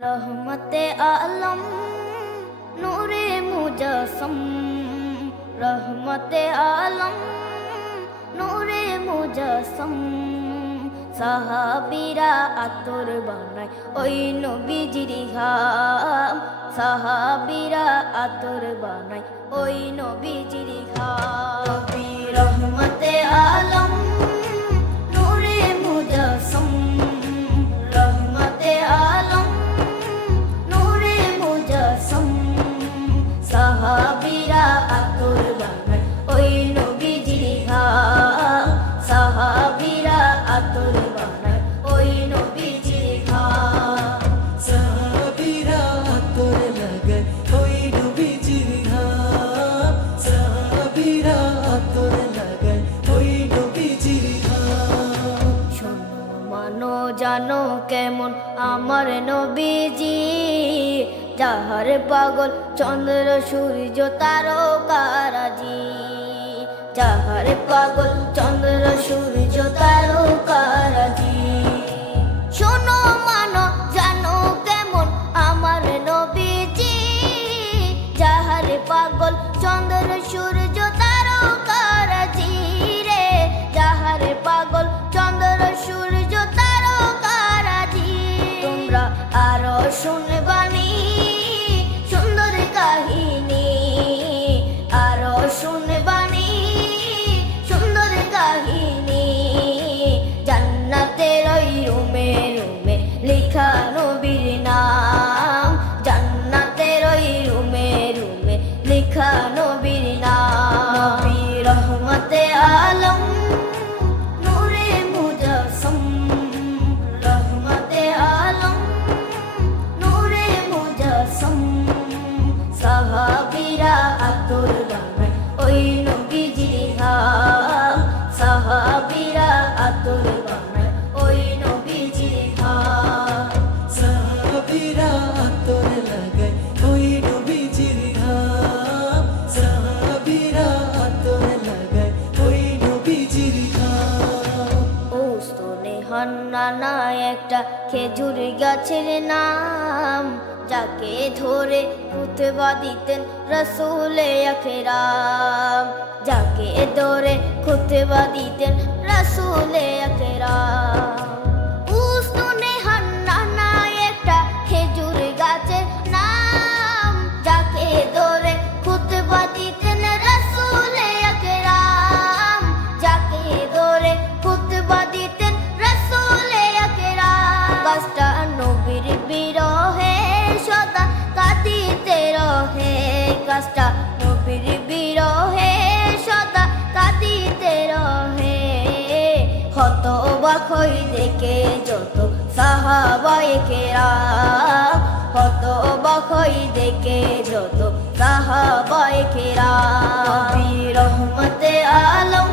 रहमते आलम नूरे मुजस्सम, रहमते आलम नूरे मुजस्सम। সাহাবীরা আতর বানায় ওই নবীজির ঘাম, সাহাবীরা আতর বানায় ওই নবীজির ঘাম। নবী রহমতে আলম নূরে মুজস্সম, রহমতে আলম নূরে মুজস্সম। সাহাবীরা আতর বানায় ওই নবীজির ঘাম, সাহাবীরা আতর বানায় ওই নবীজির ঘাম। সাহাবীরা আতর লাগায় ওই নবীজির ঘাম, সাহাবীরা আতর লাগায় ওই নবীজির ঘাম। শোনো মানো জানো কেমন আমার নবীজি, যাহার পাগল চন্দ্র সূর্য তারকারাজি, যাহার পাগল চন্দ্র সূর্য তারকারাজি। শোনো মানো জানো কেমন আমার নবীজি, যাহার পাগল চন্দ্র সূর্য তারকারাজি রে, যাহার পাগল চন্দ্র সূর্য তারকারাজি। তোমরা আরো শুনবানি সুন্দর কাহিনী, আরো শুনবানি সুন্দর কাহিনী। জান্নাতের ওই রুমে রুমে লেখা নবীর নাম, জান্নাতের ওই রুমে রুমে লেখা নবীর নাম। নবী রহমতে আলম নূরে মুজস্সম, রহমতে আলম নূরে মুজস্সম। সাহাবীরা আতর বানায় ওই নবীজির ঘাম, সাহাবীরা আতর বানায় ওই নবীজির ঘাম। সাহাবীরা আতর লাগায় ওই নবীজির ঘাম, সাহাবীরা আতর লাগায় ওই নবীজির ঘাম। ওস্তনে হান্নানা একটা খেজুর গাছের নাম, যাকে ধরে খুতবা দিতেন রাসূলে আকরাম, যাকে ধরে খুতবা দিতেন রাসূলে আকরাম। উস্তনে হান্নানা একটা খেজুর গাছের নাম, যাকে ধরে খুতবা দিতেন রাসূলে আকরাম, যাকে ধরে খুতবা দিতেন রাসূলে আকরাম। গাছটা নবীর বিরহে সদা কাঁদিতে রহে, গাছটা নবীর বিরহে সদা কাঁদিতে রহে। হতবাক হই দেখে যত সাহাবায়ে কেরাম, হতবাক হই দেখে যত সাহাবায়ে কেরাম। নবী রহমতে আলম